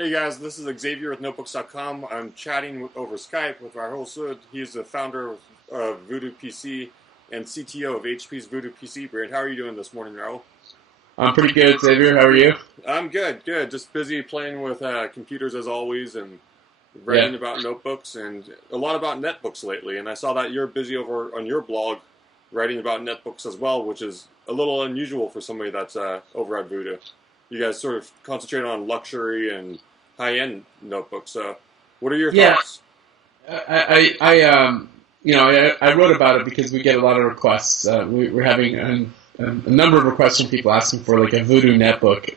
Hey guys, this is Xavier with Netbooks.com. I'm chatting over Skype with Rahul Sood. He's the founder of Voodoo PC and CTO of HP's Voodoo PC brand. How are you doing this morning, Rahul? I'm pretty good, Xavier. How are you? I'm good, good. Just busy playing with computers as always and Yeah. writing about notebooks and a lot about netbooks lately. And I saw that you're busy over on your blog writing about netbooks as well, which is a little unusual for somebody that's over at Voodoo. You guys sort of concentrate on luxury and high-end notebooks. What are your Yeah. thoughts? I wrote about it because we get a lot of requests. We're having a number of requests from people asking for like a Voodoo netbook,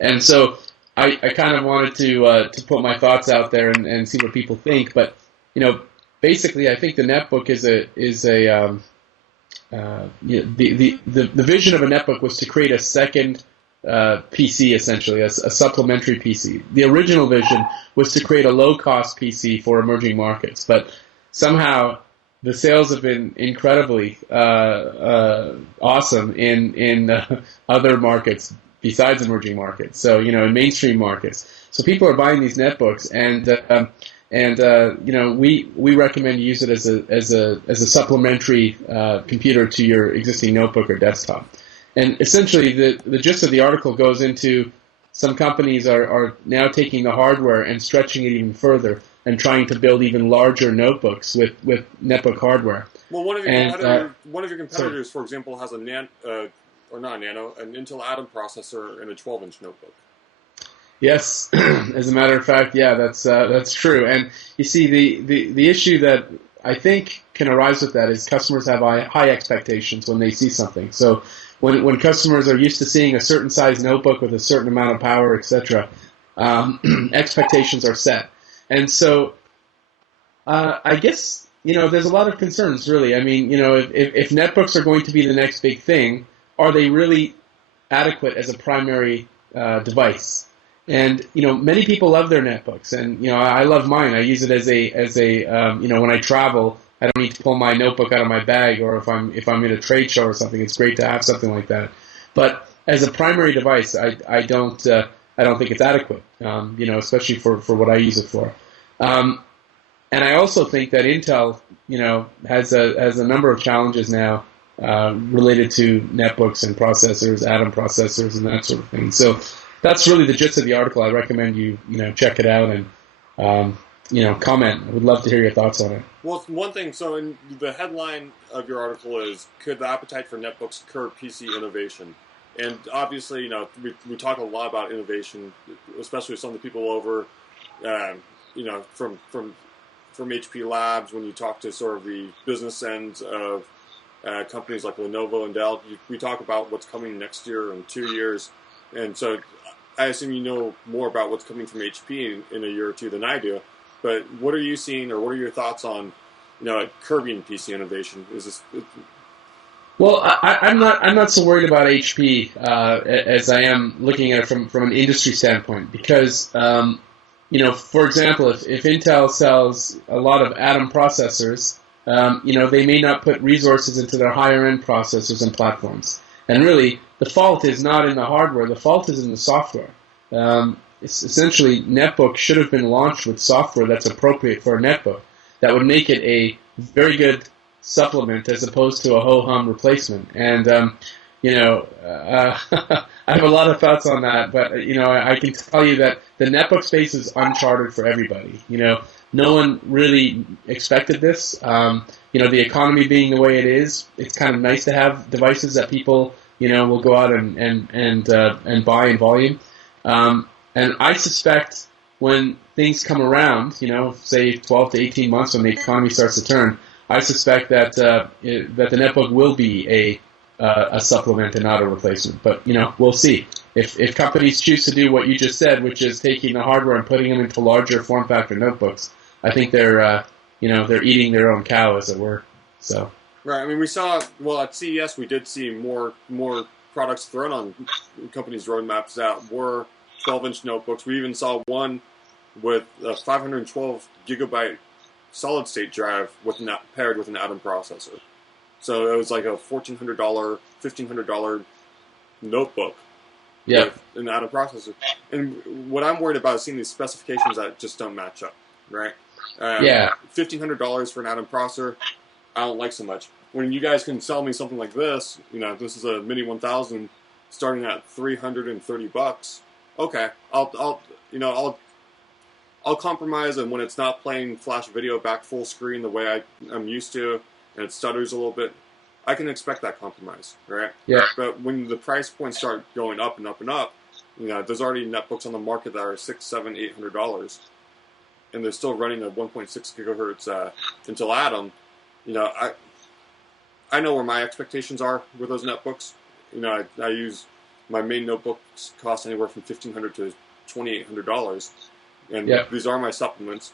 and so I kind of wanted to put my thoughts out there and see what people think. But basically, I think the netbook the vision of a netbook was to create a second PC, essentially, a supplementary PC. The original vision was to create a low-cost PC for emerging markets, but somehow the sales have been incredibly awesome in other markets besides emerging markets. So, in mainstream markets. So people are buying these netbooks, and we recommend you use it as a supplementary computer to your existing notebook or desktop. And essentially, the gist of the article goes into some companies are now taking the hardware and stretching it even further and trying to build even larger notebooks with netbook hardware. Well, one of your Sorry. competitors, for example, has an Intel Atom processor and a 12-inch notebook. Yes, as a matter of fact, yeah, that's true. And you see, the issue that I think can arise with that is customers have high expectations when they see something. So when customers are used to seeing a certain size notebook with a certain amount of power, etc., expectations are set. And so I guess there's a lot of concerns, really. I mean, if netbooks are going to be the next big thing, are they really adequate as a primary device? And many people love their netbooks, and I love mine. I use it as a when I travel, I don't need to pull my notebook out of my bag, or if I'm in a trade show or something, it's great to have something like that. But as a primary device, I don't think it's adequate. Especially for what I use it for. And I also think that Intel, has a number of challenges now related to netbooks and processors, Atom processors, and that sort of thing. So that's really the gist of the article. I recommend you check it out and comment. I would love to hear your thoughts on it. Well, one thing. So, in the headline of your article is "Could the appetite for netbooks curb PC innovation?" And obviously, we talk a lot about innovation, especially with some of the people over, from HP Labs. When you talk to sort of the business ends of companies like Lenovo and Dell, we talk about what's coming next year and 2 years. And so I assume you know more about what's coming from HP in a year or two than I do. But what are you seeing, or what are your thoughts on, curbing PC innovation? Is this? Well, I'm not so worried about HP as I am looking at it from an industry standpoint, because for example, if Intel sells a lot of Atom processors, they may not put resources into their higher end processors and platforms. And really, the fault is not in the hardware. The fault is in the software. Essentially, netbook should have been launched with software that's appropriate for a netbook. That would make it a very good supplement as opposed to a ho-hum replacement. And I have a lot of thoughts on that, but I can tell you that the netbook space is uncharted for everybody. No one really expected this. The economy being the way it is, it's kind of nice to have devices that people will go out and buy in volume. And I suspect when things come around, say 12 to 18 months when the economy starts to turn, I suspect that that the netbook will be a supplement and not a replacement. But we'll see. If companies choose to do what you just said, which is taking the hardware and putting them into larger form factor notebooks, I think they're eating their own cow, as it were. So. Right. I mean, we saw, at CES we did see more products thrown on companies' roadmaps that were 12-inch notebooks. We even saw one with a 512 gigabyte solid-state drive paired with an Atom processor. So it was like a $1,400, $1,500 notebook Yeah. with an Atom processor. And what I'm worried about is seeing these specifications that just don't match up, right? $1,500 for an Atom processor, I don't like so much. When you guys can sell me something like this, this is a Mini 1000 starting at $330. Okay, I'll compromise, and when it's not playing Flash video back full screen the way I'm used to, and it stutters a little bit, I can expect that compromise, right? Yeah. But when the price points start going up and up and up, there's already netbooks on the market that are $600, $700, $800, and they're still running a 1.6 gigahertz Intel Atom. I know where my expectations are with those netbooks. I use my main notebooks cost anywhere from $1,500 to $2,800, and these are my supplements.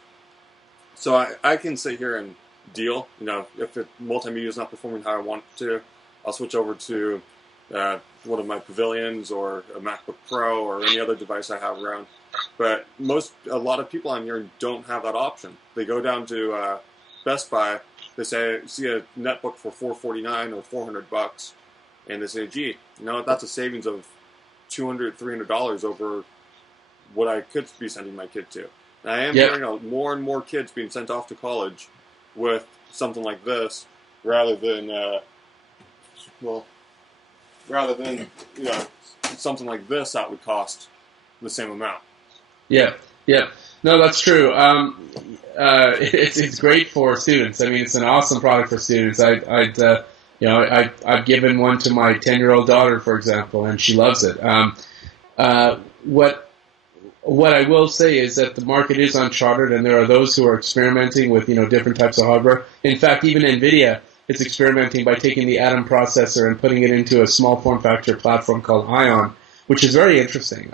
So I can sit here and deal. If multimedia is not performing how I want it to, I'll switch over to one of my Pavilions or a MacBook Pro or any other device I have around. But a lot of people I'm hearing don't have that option. They go down to Best Buy. They see a netbook for $449 or $400, and they say, "Gee, that's a savings of $200, $300 over what I could be sending my kid to." And I am hearing more and more kids being sent off to college with something like this, rather than something like this that would cost the same amount. Yeah. No, that's true. It's great for students. I mean, it's an awesome product for students. I've given one to my 10-year-old daughter, for example, and she loves it. What I will say is that the market is uncharted, and there are those who are experimenting with different types of hardware. In fact, even NVIDIA is experimenting by taking the Atom processor and putting it into a small form factor platform called Ion, which is very interesting.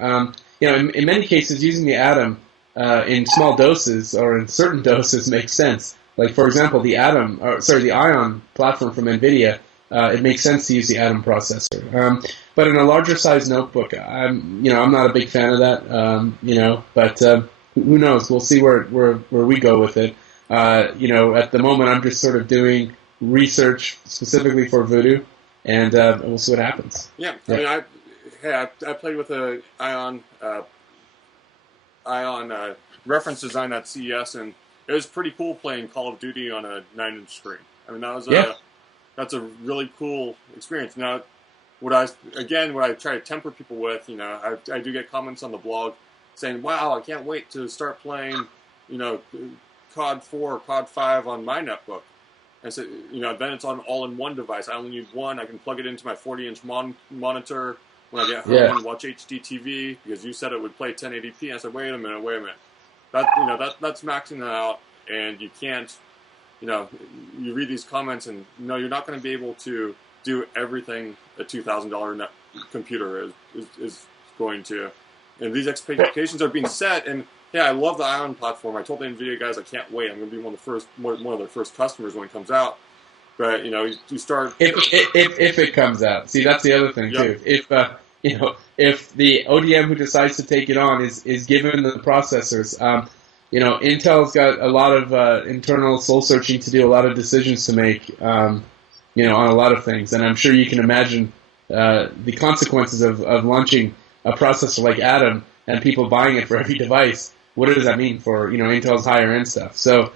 In many cases, using the Atom in small doses or in certain doses makes sense. Like, for example, the Ion platform from NVIDIA, it makes sense to use the Atom processor. But in a larger size notebook, I'm not a big fan of that. But who knows? We'll see where we go with it. At the moment, I'm just sort of doing research specifically for Voodoo, and we'll see what happens. Yeah. I mean, I played with a Ion reference design at CES, and it was pretty cool playing Call of Duty on a 9-inch screen. I mean, that's a really cool experience. Now, what I try to temper people with, I do get comments on the blog saying, "Wow, I can't wait to start playing, COD 4 or COD 5 on my netbook." And so, then it's on all-in-one device. I only need one. I can plug it into my 40-inch monitor when I get home and watch HD TV, because you said it would play 1080p. I said, wait a minute. That's maxing it out, and you can't, you read these comments, and you're not going to be able to do everything a $2,000 computer is going to. And these expectations are being set, and I love the Ion platform. I told the NVIDIA guys I can't wait. I'm going to be one of their first customers when it comes out. But you start if it comes out. See, that's the other thing too. If the ODM who decides to take it on is given the processors, Intel's got a lot of internal soul searching to do, a lot of decisions to make, on a lot of things, and I'm sure you can imagine the consequences of launching a processor like Atom and people buying it for every device. What does that mean for Intel's higher end stuff? So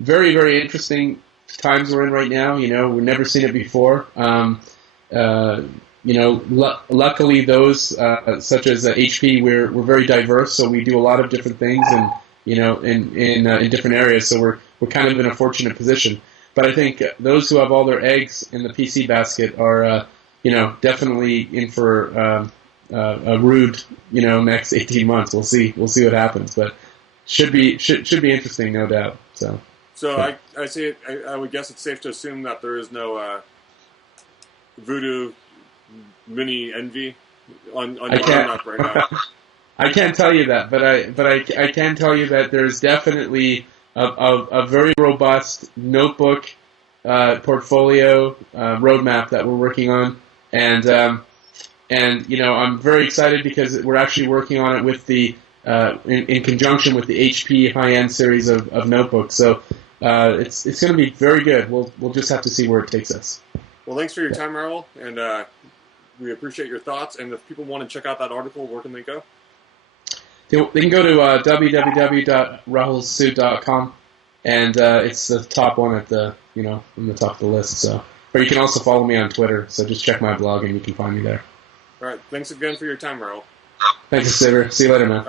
very, very interesting times we're in right now. We've never seen it before. Luckily those such as HP, we're very diverse, so we do a lot of different things, and in different areas. So we're kind of in a fortunate position. But I think those who have all their eggs in the PC basket are definitely in for a rude next 18 months. We'll see what happens, but should be interesting, no doubt. So yeah. I see it. I would guess it's safe to assume that there is no Voodoo Mini Envy on your lineup right now. I can't tell you that, but I can tell you that there's definitely a very robust notebook portfolio roadmap that we're working on, and I'm very excited because we're actually working on it with the in conjunction with the HP high-end series of notebooks. So it's going to be very good. We'll just have to see where it takes us. Well, thanks for your time, Rahul, and we appreciate your thoughts. And if people want to check out that article, where can they go? They can go to www.rahulsood.com, and it's the top one at the in the top of the list. So, or you can also follow me on Twitter. So just check my blog, and you can find me there. All right. Thanks again for your time, Rahul. Thanks, Xavier. See you later, man.